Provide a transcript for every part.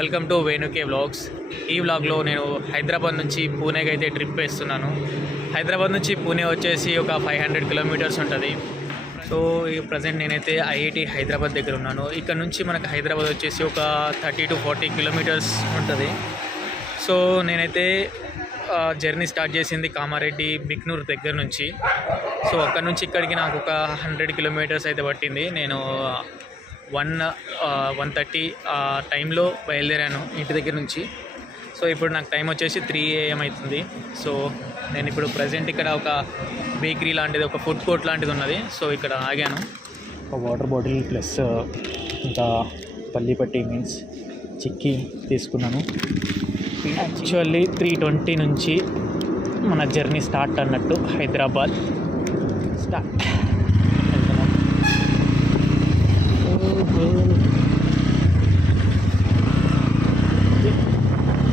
Welcome to వేణుకే vlogs. ఈ వ్లాగ్లో నేను హైదరాబాద్ నుంచి పూణేకి అయితే ట్రిప్ వేస్తున్నాను. హైదరాబాద్ నుంచి పూణే వచ్చేసి ఒక 500 కిలోమీటర్స్ ఉంటుంది. సో ఈ ప్రజెంట్ నేనైతే ఐఐటి హైదరాబాద్ దగ్గర ఉన్నాను. ఇక్కడ నుంచి మనకు హైదరాబాద్ వచ్చేసి ఒక 30 to 40 కిలోమీటర్స్ ఉంటుంది. సో నేనైతే జర్నీ స్టార్ట్ చేసింది కామారెడ్డి బిక్నూర్ దగ్గర నుంచి. సో అక్కడ నుంచి ఇక్కడికి నాకు ఒక 100 కిలోమీటర్స్ అయితే పట్టింది. నేను 1:30 ఆ టైంలో బయలుదేరాను ఇంటి దగ్గర నుంచి. సో ఇప్పుడు నాకు టైం వచ్చేసి 3 AM అవుతుంది. సో నేను ఇప్పుడు ప్రజెంట్ ఇక్కడ ఒక బేకరీ లాంటిది, ఒక ఫుడ్ కోర్ట్ లాంటిది ఉన్నది. సో ఇక్కడ ఆగాను. ఒక వాటర్ బాటిల్ ప్లస్ ఇంకా పల్లిపట్టి మీన్స్ చిక్కీ తీసుకున్నాను. యాక్చువల్లీ 3:20 నుంచి మన జర్నీ స్టార్ట్ అన్నట్టు. హైదరాబాద్ స్టార్ట్.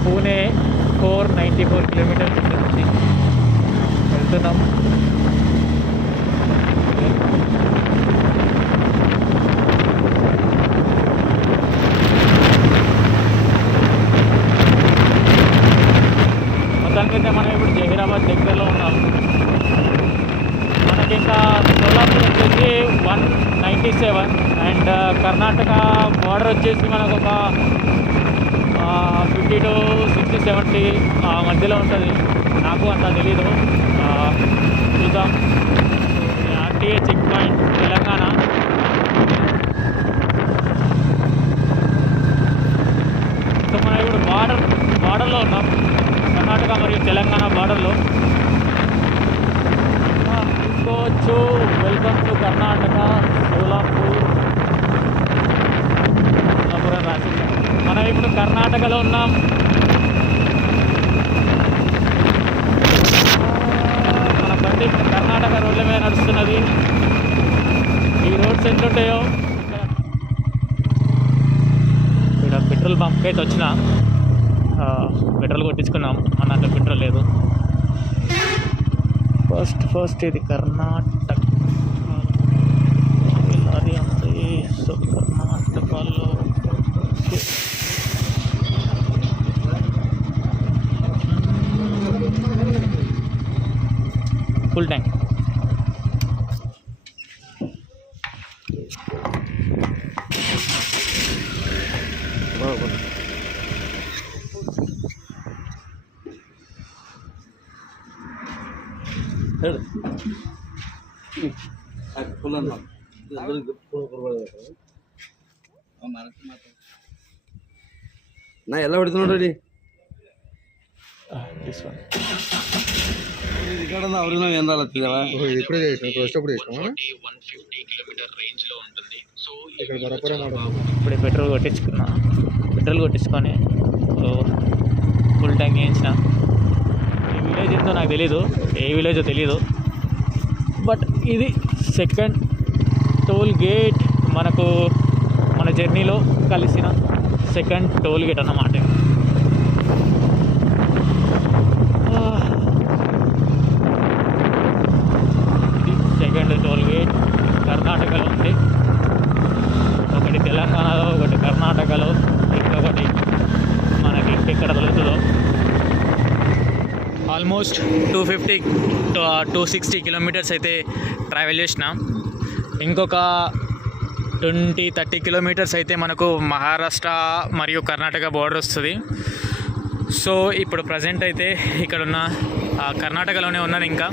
పూణే 494 కిలోమీటర్స్ నుంచి వెళ్తున్నాం. మొత్తానికైతే మనం ఇప్పుడు జహీరాబాద్ దగ్గరలో ఉన్నాం. మనకి ఇంకా సోలాపూర్ వచ్చేసి 197 అండ్ కర్ణాటక బార్డర్ వచ్చేసి మనకు ఒక 50 to 60, 70 మధ్యలో ఉంటుంది. నాకు అంత తెలీదు, చూద్దాం. RTA check point Telangana. So మనం ఇప్పుడు బార్డర్లో ఉన్నాం, కర్ణాటక మరియు తెలంగాణ బార్డర్లో. చూసుకోవచ్చు. వెల్కమ్ టు కర్ణాటక, సోలాపూర్ అని రాసింది. మనం ఇప్పుడు కర్ణాటకలో ఉన్నాం. మన బండి ఇప్పుడు కర్ణాటక రోడ్ల మీద నడుస్తున్నది. ఈ రోడ్స్ ఎట్లుంటాయో. ఇక్కడ పెట్రోల్ బంప్కి అయితే వచ్చిన పెట్రోల్ కొట్టించుకున్నాం. మన అంత పెట్రోల్ లేదు. ఫస్ట్ ఇది కర్ణాటక అది అంతే. సో కర్ణాటకలో ఫుల్ ట్యాంక్. ನಾ ಎಲ್ಲ ಹೊಡಿತು ನೋಡ್ರಿ ಅವ್ರಿಗೆ ನಾವು ಏನಾರ ఇప్పుడే పెట్రోల్ కొట్టించుకొని ఫుల్ ట్యాంక్ వేయించిన. ఈ విలేజ్ ఏందో నాకు తెలీదు, ఏ విలేజో తెలీదు. బట్ ఇది సెకండ్ టోల్ గేట్, మనకు మన జర్నీలో కలిసిన సెకండ్ టోల్ గేట్ అన్నమాట. ఇది సెకండ్ టోల్ గేట్ కర్ణాటకలో ఉంది. ఒకటి తెలంగాణలో, ఒకటి కర్ణాటకలో, ఇంకొకటి మనకి ఎక్కడ దొరుకుతుందో. ఆల్మోస్ట్ 260 కిలోమీటర్స్ అయితే ట్రావెల్ చేసిన. ఇంకొక 20-30 కిలోమీటర్స్ అయితే మనకు మహారాష్ట్ర మరియు కర్ణాటక బోర్డర్ వస్తుంది. సో ఇప్పుడు ప్రజెంట్ అయితే ఇక్కడున్న కర్ణాటకలోనే ఉన్నాను. ఇంకా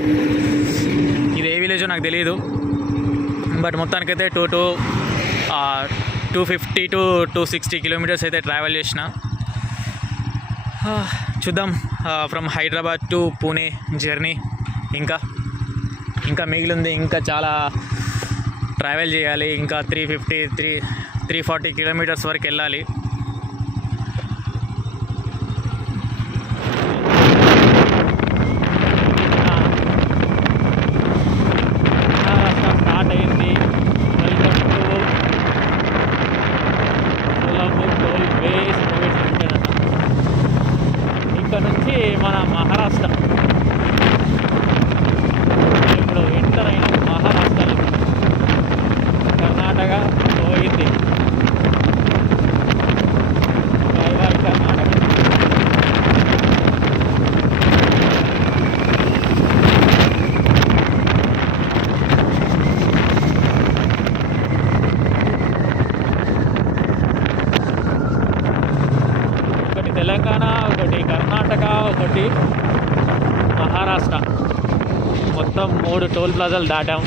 ఇది ఏ విలేజో నాకు తెలియదు. బట్ మొత్తానికైతే 250 to 260 కిలోమీటర్స్ అయితే ట్రావెల్ చేసిన. చూద్దాం. From Hyderabad to Pune journey ఇంకా మిగిలింది. ఇంకా చాలా ట్రావెల్ చేయాలి. ఇంకా 340 కిలోమీటర్స్ వరకు వెళ్ళాలి. స్టార్ట్ అయింది. Welcome to Solapur toll base. ఇక్కడ నుంచి మన మహారాష్ట్ర. ఇప్పుడు ఎంటర్ అయిన మహారాష్ట్రలో కర్ణాటక పోయింది. మహారాష్ట్ర. మొత్తం 3 టోల్ ప్లాజాలు దాటాం.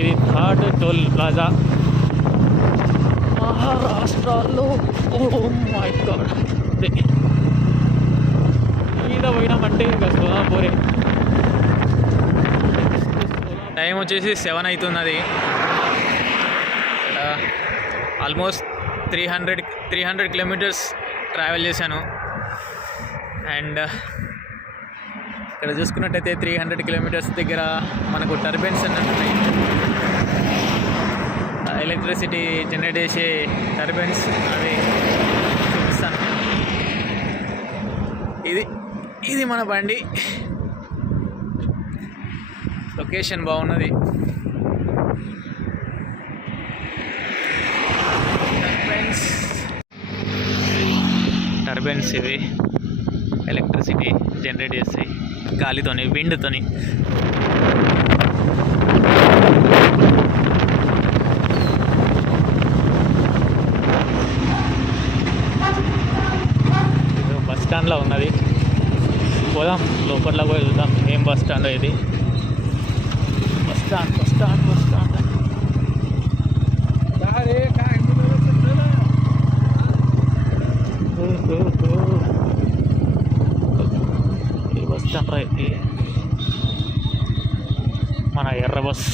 ఇది 3rd టోల్ ప్లాజా మహారాష్ట్రలో. ఓ మై గాడ్, మీద పోయినామంటే ఇక సోలాపూరే. టైం వచ్చేసి 7 అవుతున్నది. ఆల్మోస్ట్ 300 కిలోమీటర్స్ ట్రావెల్ చేశాను. అండ్ ఇక్కడ చూసుకున్నట్టయితే 300 కిలోమీటర్స్ దగ్గర మనకు టర్బైన్స్ అన్నీ ఉన్నాయి. ఎలక్ట్రిసిటీ జనరేట్ చేసే టర్బైన్స్ అవి చూపిస్తాను. ఇది మన బండి. లొకేషన్ బాగున్నది. టర్బైన్స్ ఇవి ఎలక్ట్రిసిటీ జనరేట్ చేస్తాయి గాలితోని, విండ్తోని. బస్ స్టాండ్లో ఉన్నది. పోదాం లోపల పోయి చూద్దాం ఏం బస్ స్టాండ్ ఇది. Bus stand. ఈ బస్ స్టాండ్ అయితే మన ఎర్ర బస్,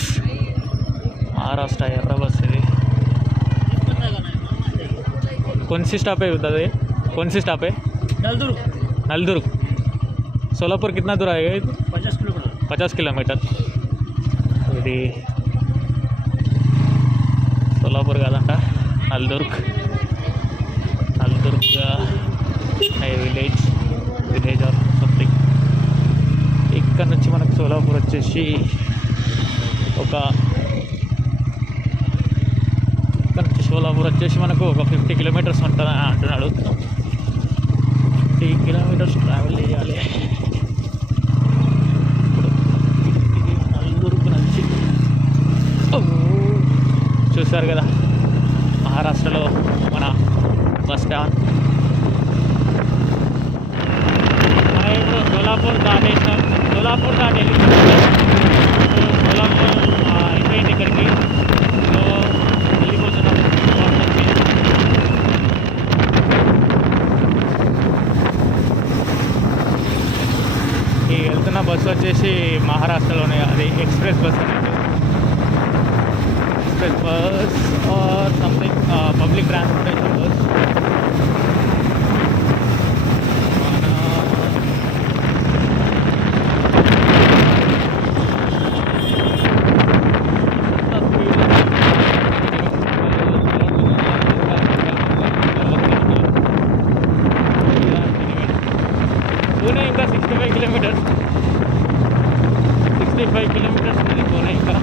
మహారాష్ట్ర ఎర్ర బస్ ఇది. कोणसी स्टॉप है बता दे, कौन सी स्टॉप है? नलदुर्ग. सोलापुर कितना दूर आएगा? 50 किलोमीटर. ఇది సోలాపూర్ కాదంట, నల్దుర్గ్ విలేజ్ ఆర్ సంథింగ్. ఇక్కడ నుంచి మనకు సోలాపూర్ వచ్చేసి మనకు ఒక 50 కిలోమీటర్స్ ఉంటుంది అంటున్నాడు. 50 కిలోమీటర్స్ ట్రావెల్ చేయాలి. ఇది నల్దుర్గ్ నుంచి. చూసారు కదా మహారాష్ట్రలో మన బస్ స్టాండ్. మనం ఇప్పుడు సోలాపూర్ దాటేసాం. సోలాపూర్ అయిపోయింది ఇక్కడికి. సో వెళ్ళిపోతున్నాం. ఈ వెళ్తున్న బస్సు వచ్చేసి మహారాష్ట్రలోనే, అది ఎక్స్ప్రెస్ బస్ అనేది. Express bus or something public transportation bus. Pune ఇంకా 65 కిలోమీటర్స్ ఉంది పూణే ఇంకా.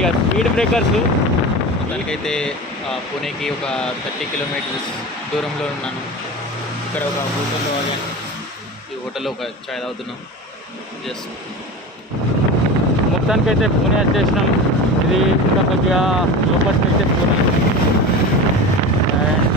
ఇక స్పీడ్ బ్రేకర్స్. దానికైతే పూణేకి ఒక 30 కిలోమీటర్స్ దూరంలో ఉన్నాను. ఇక్కడ ఒక హోటల్లో ఆగాను. ఈ హోటల్లో ఒక చాయ్ తాగుతున్నాం. జస్ట్ మొత్తానికైతే పూణే వచ్చేసినాం. ఇది ఇంకా కొద్దిగా లోపలికి అయితే పూణే. అండ్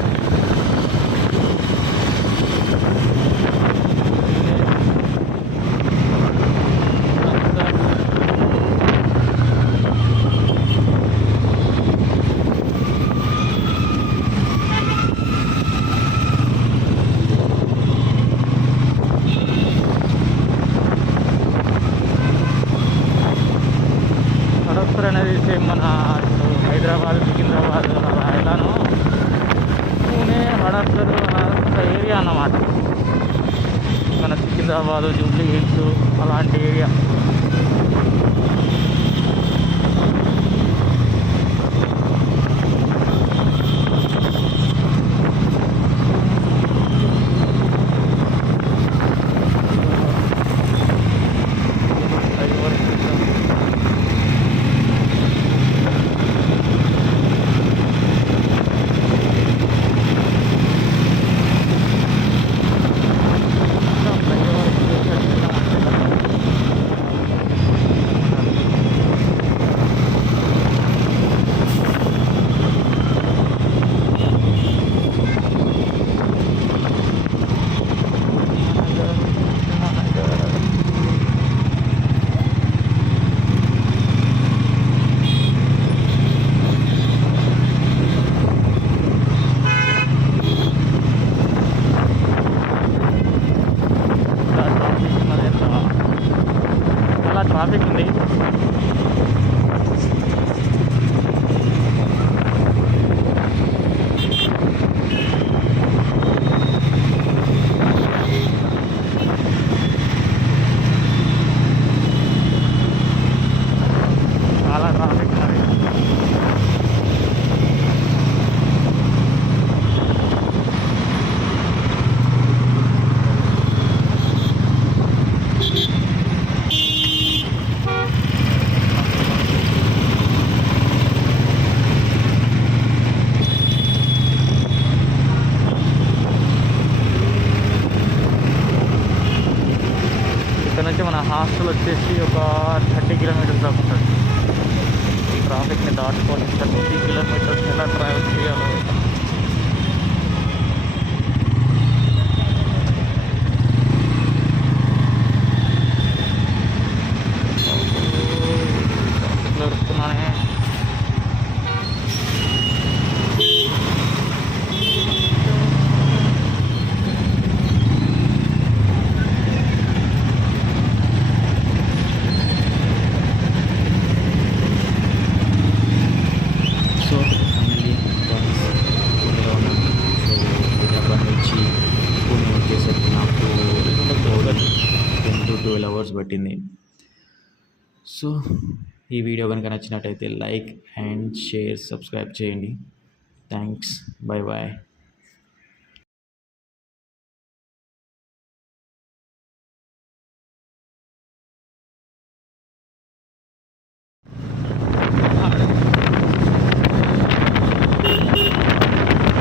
హడప్సర్ అనేది సేమ్ మన హైదరాబాద్, సికింద్రాబాద్ అలా ఎలానో పూణే హడప్సర్ అంత ఏరియా అన్నమాట. మన సికింద్రాబాదు, జూబ్లీ హిల్స్ అలాంటి ఏరియా. ట్రాఫిక్ ఉంది. చాలా ట్రాఫిక్ ఉంది. ఇక్కడ నుంచి మన హాస్టల్ వచ్చేసి ఒక 30 కిలోమీటర్స్ దాకా ఉంటుంది. ఈ ట్రాఫిక్ని దాటుకొని 30 కిలోమీటర్స్ ఎలా ట్రావెల్ చేయాలో. ట్రాఫిక్లో వస్తున్నానే. సో ఫైనల్లీ పూణేలో ఉన్నాను. సో హైదరాబాద్ నుంచి పూణే వచ్చేసరికి నాకు 10 to 12 hours పట్టింది. సో ఈ వీడియో కనుక నచ్చినట్టయితే లైక్ అండ్ షేర్, సబ్స్క్రైబ్ చేయండి. థ్యాంక్స్. Bye bye.